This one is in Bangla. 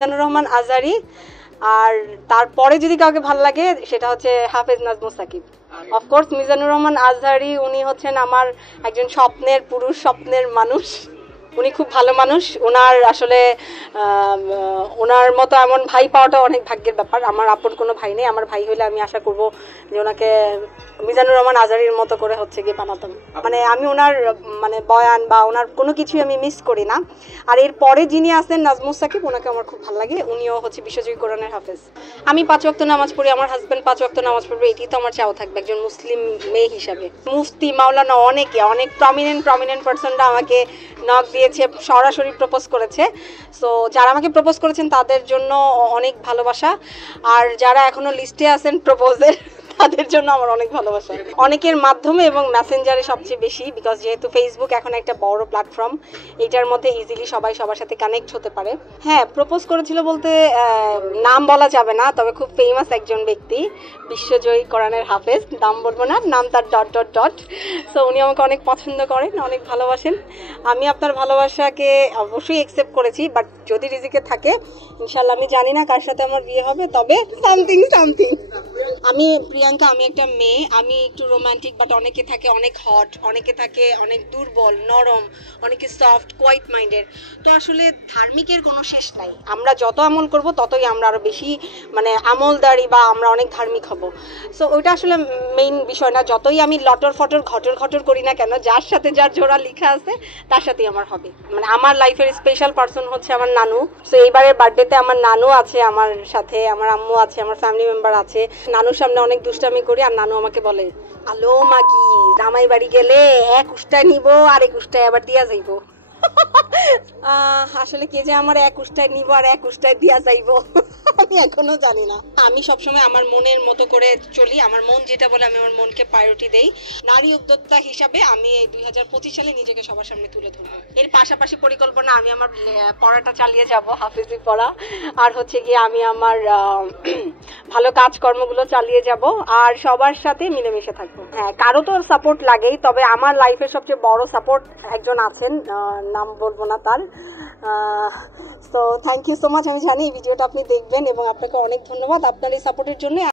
মিজানুর রহমান আজহারি, আর তারপরে যদি কাউকে ভালো লাগে সেটা হচ্ছে হাফেজ নাজমুস সাকিব। অফকোর্স মিজানুর রহমান আজহারি উনি হচ্ছেন আমার একজন স্বপ্নের পুরুষ, স্বপ্নের মানুষ। উনি খুব ভালো মানুষ। ওনার আসলে ওনার মতো এমন ভাই পাওয়াটা অনেক ভাগ্যের ব্যাপার। আমার আপন কোনো ভাই নেই। আমার ভাই হলে আমি আশা করব যে ওনাকে মিজানুর রহমান আজহারির মতো করে হচ্ছে গিয়ে বানাতাম। মানে আমি ওনার মানে বয়ান বা ওনার কোনো কিছুই আমি মিস করি না। আর এর পরে যিনি আছেন নাজমুস সাকিব, ওনাকে আমার খুব ভালো লাগে। উনিও হচ্ছে বিশ্বজয়ী কোরআনের হাফেজ। আমি 5 ওয়াক্ত নামাজ পড়ি, আমার হাজব্যান্ড 5 ওয়াক্ত নামাজ পড়বে, এটাই তো আমার চাওয়া থাকবে একজন মুসলিম মেয়ে হিসাবে। মুফতি, মাওলানা, অনেক প্রমিনেন্ট পার্সনরা আমাকে নক দিয়েছে, সরাসরি প্রপোজ করেছে। সো যারা আমাকে প্রপোজ করেছেন তাদের জন্য অনেক ভালোবাসা, আর যারা এখনো লিস্টে আছেন প্রপোজের তাদের জন্য আমার অনেক ভালোবাসা। অনেকের মাধ্যমে এবং মেসেঞ্জারে সবচেয়ে বেশি, বিকজ যেহেতু ফেসবুক এখন একটা বড় প্ল্যাটফর্ম, এটার মধ্যে ইজিলি সবাই সবার সাথে কানেক্ট হতে পারে। হ্যাঁ, প্রপোজ করেছিল বলতে নাম বলা যাবে না, তবে খুব ফেমাস একজন ব্যক্তি, বিশ্বজয়ী কোরআনের হাফেজ। নাম বলবো না, নাম তার ডট। সো উনি আমাকে অনেক পছন্দ করেন, অনেক ভালোবাসেন। আমি আপনার ভালোবাসাকে অবশ্যই অ্যাকসেপ্ট করেছি, বাট যদি রিজিকে থাকে ইনশাল্লাহ, আমি জানি না কার সাথে আমার বিয়ে হবে, তবে সামথিং। আমি প্রিয়াঙ্কা, আমি একটা মেয়ে, আমি একটু রোমান্টিক, বাট অনেকে থাকে অনেক হট, অনেকে থাকে অনেক দুর্বল, নরম, অনেকে সফট, কোয়াইট মাইন্ডের। তো আসলে ধার্মিকের কোনো শেষ নাই। আমরা যত আমল করব ততই আমরা আরো বেশি মানে আমলদারি বা আমরা অনেক ধার্মিক হব। সো ওইটা আসলে মেইন বিষয় না। যতই আমি লটর ফটর ঘটর করি না কেন, যার সাথে যার জোড়া লেখা আছে তার সাথেই আমার হবে। মানে আমার লাইফের স্পেশাল পার্সন হচ্ছে আমার নানু। সো এইবারের বার্থডেতে আমার নানু আছে আমার সাথে, আমার আম্মু আছে, আমার ফ্যামিলি মেম্বার আছে। নানুর সামনে অনেক দুষ্টামি করি, আর নানু আমাকে বলে, আলো মাগি, জামাই বাড়ি গেলে এক উষ্টায় নিব আর এক উষ্টায় আবার দিয়া যাইব। আসলে কে যে আমার এক উষ্টায় নিব আর এক উষ্টায় দিয়া যাইব আমি এখনো জানি না। আমি সবসময় আমার মনের মতো করে চলি। আমার মন যেটা বলে আমি আমার মনকে প্রায়োরিটি দেই। নারী উদ্যোক্তা হিসাবে আমি এই 2025 সালে নিজেকে সবার সামনে তুলে ধরব। এর পাশাপাশি পরিকল্পনা, আমি আমার পড়াটা চালিয়ে যাব, হাফেজি পড়া, আর হচ্ছে গিয়ে আমি আমার ভালো কাজকর্মগুলো চালিয়ে যাব, আর সবার সাথে মিলেমিশে থাকবো। হ্যাঁ, কারো তো সাপোর্ট লাগেই, তবে আমার লাইফের সবচেয়ে বড় সাপোর্ট একজন আছেন, নাম বলবো না তার। So thank you so much. আমি জানি এই ভিডিওটা আপনি দেখবেন এবং আপনাকে অনেক ধন্যবাদ আপনার এই সাপোর্টের জন্য।